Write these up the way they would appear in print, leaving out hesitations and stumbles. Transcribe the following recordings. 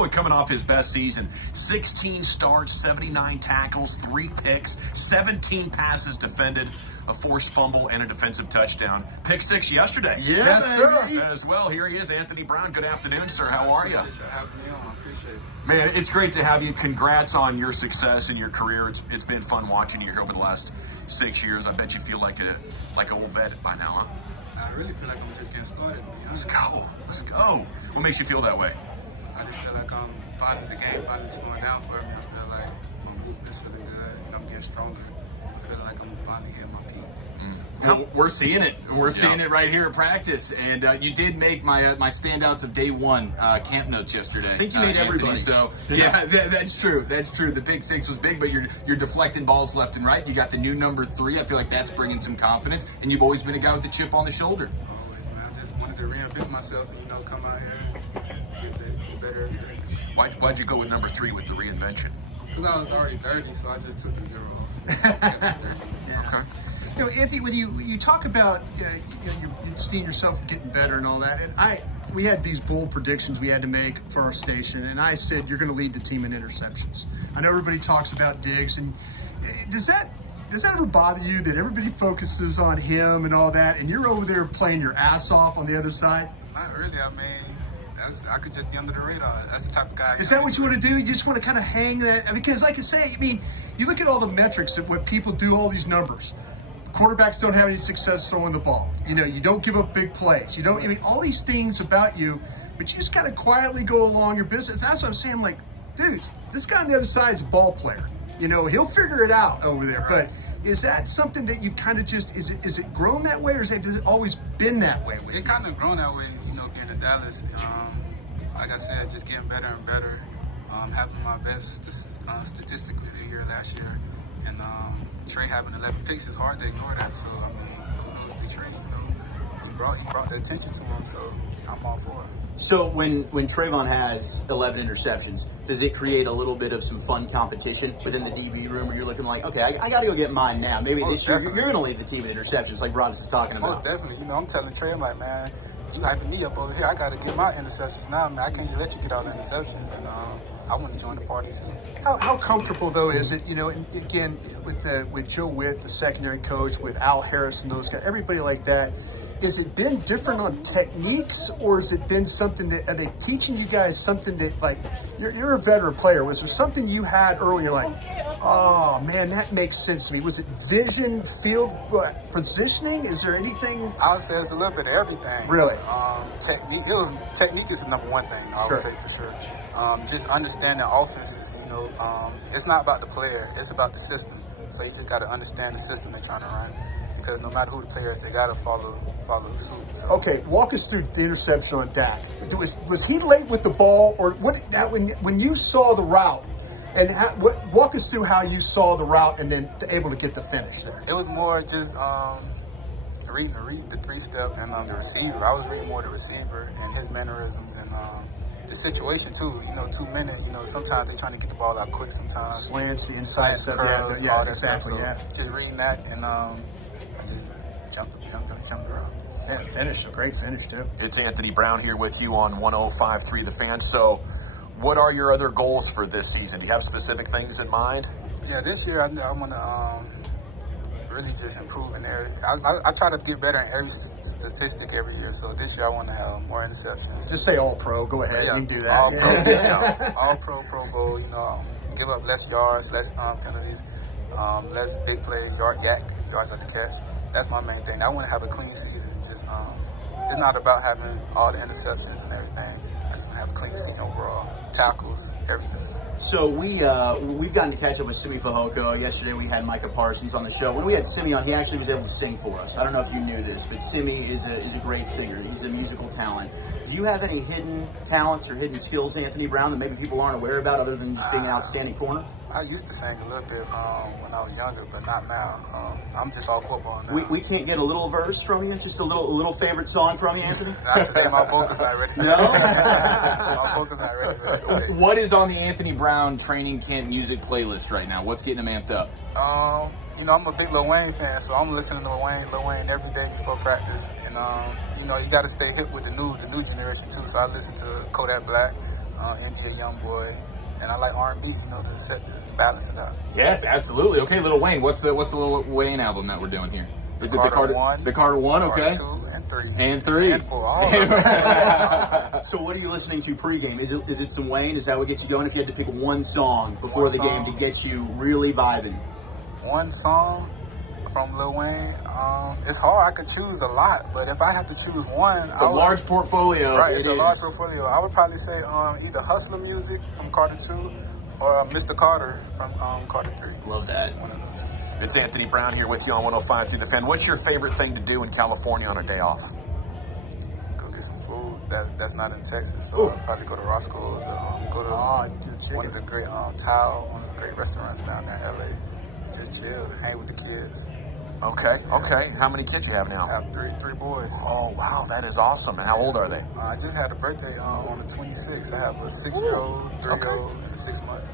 Cowboy coming off his best season. 16 starts, 79 tackles, 3 picks, 17 passes defended, a forced fumble, and a defensive touchdown. Pick 6 yesterday. Yes, sir. As well, here he is, Anthony Brown. Good afternoon, sir. How are you? Appreciate you having me on. Appreciate it. Man, it's great to have you. Congrats on your success in your career. It's been fun watching you here over the last 6 years. I bet you feel like an old vet by now, huh? I really feel like I'm just getting started, to be honest. Let's go. What makes you feel that way? I just feel like I'm finally, the game finally slowing down for me. I feel like my movement's really good and I'm getting stronger. I feel like I'm finally hitting my peak. Well, we're seeing it. We're seeing it right here at practice. And you did make my standouts of day one camp notes yesterday. I think you made everybody. So yeah, that's true. That's true. The Big 6 was big, but you're deflecting balls left and right. You got the new number 3. I feel like that's bringing some confidence. And you've always been a guy with the chip on the shoulder. Always, man. I just wanted to reinvent myself and, come out here and get better every day. Why'd you go with number 3 with the reinvention? Because I was already 30, so I just took the 0 off. Yeah. Okay. Anthony, when you talk about you're seeing yourself getting better and all that, and we had these bold predictions we had to make for our station, and I said you're going to lead the team in interceptions. I know everybody talks about Diggs, and does that ever bother you that everybody focuses on him and all that, and you're over there playing your ass off on the other side? Not really. I mean, I could just be under the radar. That's the type of guy. Is that what you want to do? You just want to kind of hang that? Because, like I say, you look at all the metrics of what people do, all these numbers. Quarterbacks don't have any success throwing the ball. You don't give up big plays. You don't. All these things about you, but you just kind of quietly go along your business. That's what I'm saying. Like, dude, this guy on the other side's a ball player. He'll figure it out over there. But is that something that you kind of just is it grown that way, or has it always been that way? It kind of grown that way. Being in Dallas. Like I said, just getting better and better. Having my best statistically the year last year. And Trey having 11 picks is hard to ignore that. So, kudos to Trey. He brought the attention to him, so I'm all for it. So when Trayvon has 11 interceptions, does it create a little bit of some fun competition within the DB room where you're looking like, okay, I got to go get mine now. Maybe Most this year definitely. you're going to lead the team in interceptions like Broadus is talking about. Most definitely. I'm telling Trey, I'm like, man, you hyping me up over here. I got to get my interceptions now, man. I can't just let you get all the interceptions. And I want to join the party too. How comfortable though is it? Again, with Joe Witt, the secondary coach, with Al Harris and those guys, everybody like that. Has it been different on techniques, or has it been something that are they teaching you guys something that, like, you're a veteran player? Was there something you had earlier like, oh man, that makes sense to me? Was it vision, field, positioning? Is there anything? I would say it's a little bit of everything. Really? Technique is the number one thing I would say for sure. Just understanding offenses. It's not about the player; it's about the system. So you just got to understand the system they're trying to run. Because no matter who the player is, they got to follow the suit. So. Okay, walk us through the interception on Dak. Was he late with the ball, or what? Now, when you saw the route, and walk us through how you saw the route and then able to get the finish there. It was more just reading the 3-step and the receiver. I was reading more the receiver and his mannerisms and the situation too. 2 minutes. Sometimes they're trying to get the ball out quick. Sometimes slants, the inside stuff, curls, yeah, all that exactly, stuff. So just reading that and. Jumped around. Yeah, finish. A great finish, too. It's Anthony Brown here with you on 105.3 The Fan. So, what are your other goals for this season? Do you have specific things in mind? Yeah, this year I want to really just improve in there. I try to get better in every statistic every year. So this year I want to have more interceptions. Just say all pro. Go ahead. Yeah, you can do that. All pro. All pro, Pro Bowl. Give up less yards, less penalties, less big plays, yards at the catch. That's my main thing. I want to have a clean season. Just it's not about having all the interceptions and everything. I want to have a clean season overall. Tackles, everything. So we've gotten to catch up with Simi Fehoko. Yesterday we had Micah Parsons on the show. When we had Simi on, he actually was able to sing for us. I don't know if you knew this, but Simi is a great singer. He's a musical talent. Do you have any hidden talents or hidden skills, Anthony Brown, that maybe people aren't aware about other than just being an outstanding corner? I used to sing a little bit when I was younger, but not now. I'm just all football now. We can't get a little verse from you? Just a little favorite song from you, Anthony? Not today. My vocals not ready. No? My vocals not ready for that today. What is on the Anthony Brown training camp music playlist right now? What's getting him amped up? I'm a big Lil Wayne fan, so I'm listening to Lil Wayne every day before practice. And you got to stay hip with the new generation too. So I listen to Kodak Black. NBA Youngboy, and I like R&B, you know, to balance it out. Yes, absolutely. Okay, Lil Wayne. What's the Lil Wayne album that we're doing here? Is it the Carter 1? The Carter 1, okay. Carter 2 and 3. And 3. And 4. All of them. So what are you listening to pregame? Is it some Wayne? Is that what gets you going? If you had to pick one song before One the game song. to get you really vibing? One song from Lil Wayne, it's hard. I could choose a lot, but if I had to choose one, It's a large portfolio. Right, It it's a is. large portfolio. I would probably say either Hustler Music from Carter 2 or Mr. Carter from Carter 3. Love that. One of those. It's Anthony Brown here with you on 105 through the Fan. What's your favorite thing to do in California on a day off? Go get some food that's not in Texas. So I'll probably go to Roscoe's or go to one of the great one of the great restaurants down there in LA. And just chill, hang with the kids. Okay. How many kids you have now? I have three boys. Oh, wow, that is awesome. And how old are they? I just had a birthday on the 26th. I have a 6-year-old, 3-year-old, and a 6-month.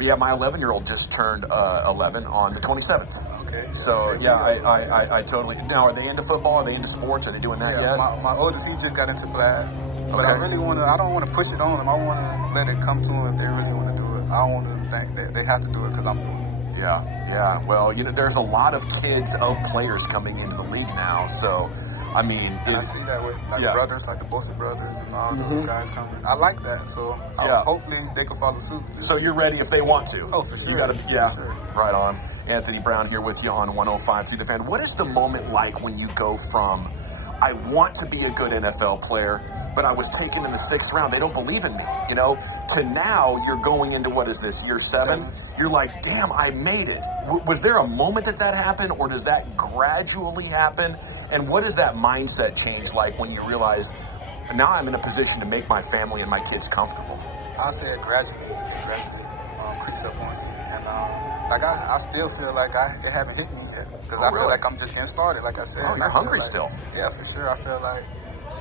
Yeah, my 11-year-old just turned 11 on the 27th. Okay. So, yeah, I totally... Now, are they into football? Are they into sports? Are they doing that yet? My oldest, he just got into flag. But I Okay. really I don't want to push it on them. I want to let it come to them if they really want to do it. I don't want them to think that they have to do it because I'm doing it. Yeah. Well, there's a lot of kids of players coming into the league now. So, I mean... And I see that with brothers, like the Bosa brothers and all those guys coming. I like that. So, hopefully they can follow suit. So you're ready if they want to. Oh, for sure. You gotta, For sure. Right on. Anthony Brown here with you on 105 through the Fan. What is the moment like when you go from, I want to be a good NFL player, but I was taken in the 6th round. They don't believe in me, to now you're going into, what is this, year 7? You're like, damn, I made it. Was there a moment that happened, or does that gradually happen? And what is that mindset change like when you realize, now I'm in a position to make my family and my kids comfortable? I'll say it gradually creeps up on you. And I still feel like they haven't hit me yet. Because I feel like I'm just getting started, like I said. Oh, you're hungry still. Yeah, for sure. I feel like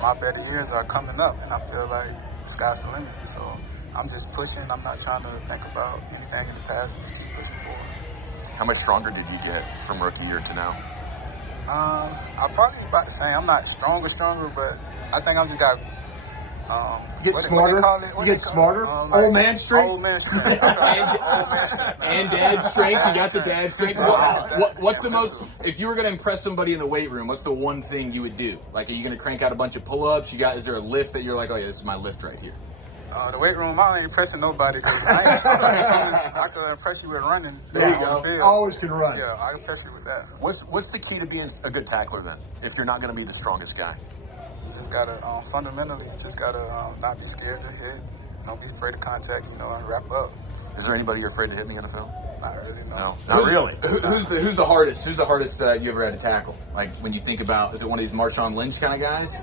my better years are coming up, and I feel like the sky's the limit. So I'm just pushing. I'm not trying to think about anything in the past. Just keep pushing forward. How much stronger did you get from rookie year to now? I'm probably about the same. I'm not stronger, but I think I just got... You get smarter. You get smarter. Old man strength. Old man strength. And dad strength. You got the dad strength. What's the most, if you were going to impress somebody in the weight room, what's the one thing you would do? Like, are you going to crank out a bunch of pull-ups? Is there a lift that you're like, oh yeah, this is my lift right here? The weight room, I ain't impressing nobody because I can impress you with running. There you go. Always can run. Yeah, I can impress you with that. What's the key to being a good tackler then, if you're not going to be the strongest guy? You just gotta fundamentally, not be scared to hit. Don't be afraid of contact. And wrap up. Is there anybody you're afraid to hit in the NFL? Not really. No, not really. Who's the hardest? Who's the hardest you ever had to tackle? Like when you think about, is it one of these Marshawn Lynch kind of guys?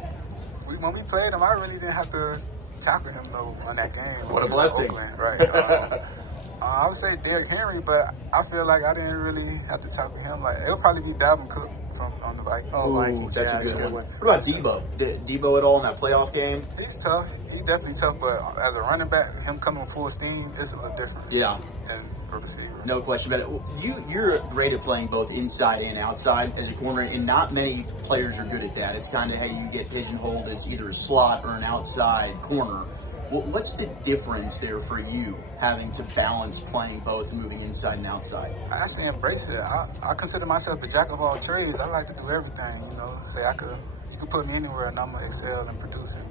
When we played him, I really didn't have to tackle him though on that game. What a blessing! Oakland, right. I would say Derrick Henry, but I feel like I didn't really have to tackle him. Like it would probably be Dalvin Cook on the Vikings. Oh, that's a good one. What about Debo? Debo at all in that playoff game? He's tough. He's definitely tough, but as a running back, him coming full steam, it's a little different. Yeah. Than a receiver. No question about it. You're great at playing both inside and outside as a corner, and not many players are good at that. It's kind of how you get pigeonholed as either a slot or an outside corner. What's the difference there for you, having to balance playing both, moving inside and outside? I actually embrace it. I consider myself a jack of all trades. I like to do everything, Say you could put me anywhere and I'm going to excel and produce it.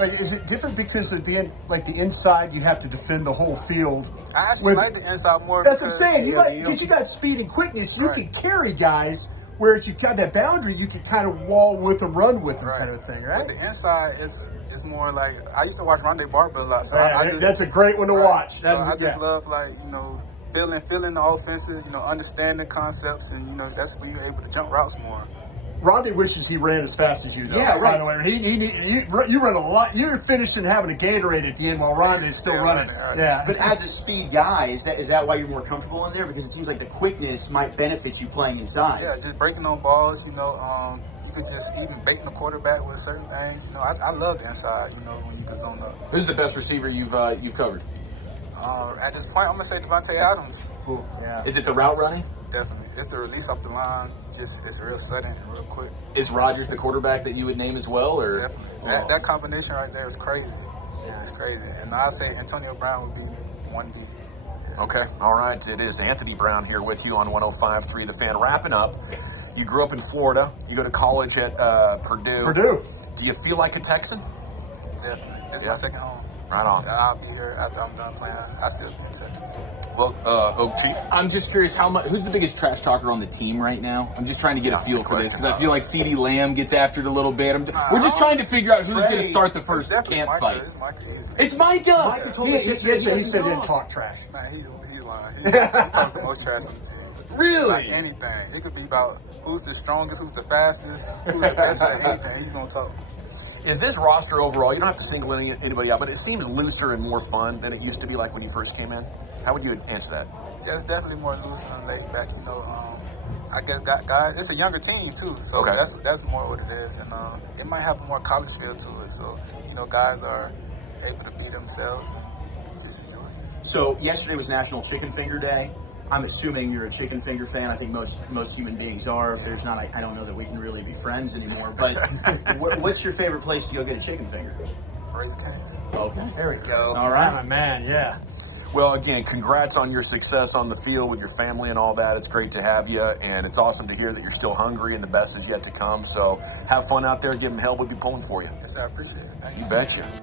Like, is it different because at the end, like the inside, you have to defend the whole field? I actually like the inside more. That's what I'm saying. Because you got speed and quickness, you can carry guys. Whereas you got that boundary, you can kind of wall with them, run with them, kind of thing, right? But the inside is more like, I used to watch Rondé Barber a lot. So that's a great one to watch. I just love feeling the offenses, understanding concepts, and that's when you're able to jump routes more. Rondé wishes he ran as fast as you, though. Yeah, right. By the way, you run a lot. You're finishing having a Gatorade at the end while Rondé's still running. Right. Yeah. But as a speed guy, is that why you're more comfortable in there? Because it seems like the quickness might benefit you playing inside. Yeah, just breaking on balls. You could just even baiting the quarterback with certain things. I love the inside. When you can zone up. Who's the best receiver you've covered? At this point, I'm gonna say Devontae Adams. Cool. Yeah. Is it the route running? Definitely. just the release off the line, just it's real sudden and real quick. Is Rodgers the quarterback that you would name as well, or? Definitely. That combination right there is crazy. Yeah, it's crazy. And I'd say Antonio Brown would be 1B. Yeah. Okay, all right. It is Anthony Brown here with you on 105.3 The Fan. Wrapping up, you grew up in Florida. You go to college at Purdue. Purdue. Do you feel like a Texan? Definitely. It's my second home. Right on. I'll be here after I'm done playing. I still be in Texas. Well, Chief? I'm just curious, who's the biggest trash talker on the team right now? I'm just trying to get a feel for this because I feel like CeeDee Lamb gets after it a little bit. We're just trying to figure out who's going to start the first camp fight. It's Micah. Micah told He us yesterday said he didn't talk trash. Man, he's lying. He talks the most trash on the team. Really? Like anything. It could be about who's the strongest, who's the fastest, who's the best at anything. He's going to talk. Is this roster overall, you don't have to single anybody out, but it seems looser and more fun than it used to be like when you first came in? How would you answer that? Yeah, it's definitely more loose and laid back. You know, I guess guys, it's a younger team too, so Okay. that's more what it is, and it might have a more college feel to it. So you know, guys are able to be themselves and just enjoy it. So yesterday was National Chicken Finger Day. I'm assuming you're a chicken finger fan. I think most human beings are. If there's not, I don't know that we can really be friends anymore. But what's your favorite place to go get a chicken finger? Raise Cane's. Okay. There we go. All right. My man, yeah. Well, again, congrats on your success on the field with your family and all that. It's great to have you, and it's awesome to hear that you're still hungry and the best is yet to come. So have fun out there. Give them hell. We'll be pulling for you. Yes, I appreciate it. Thank you. You betcha.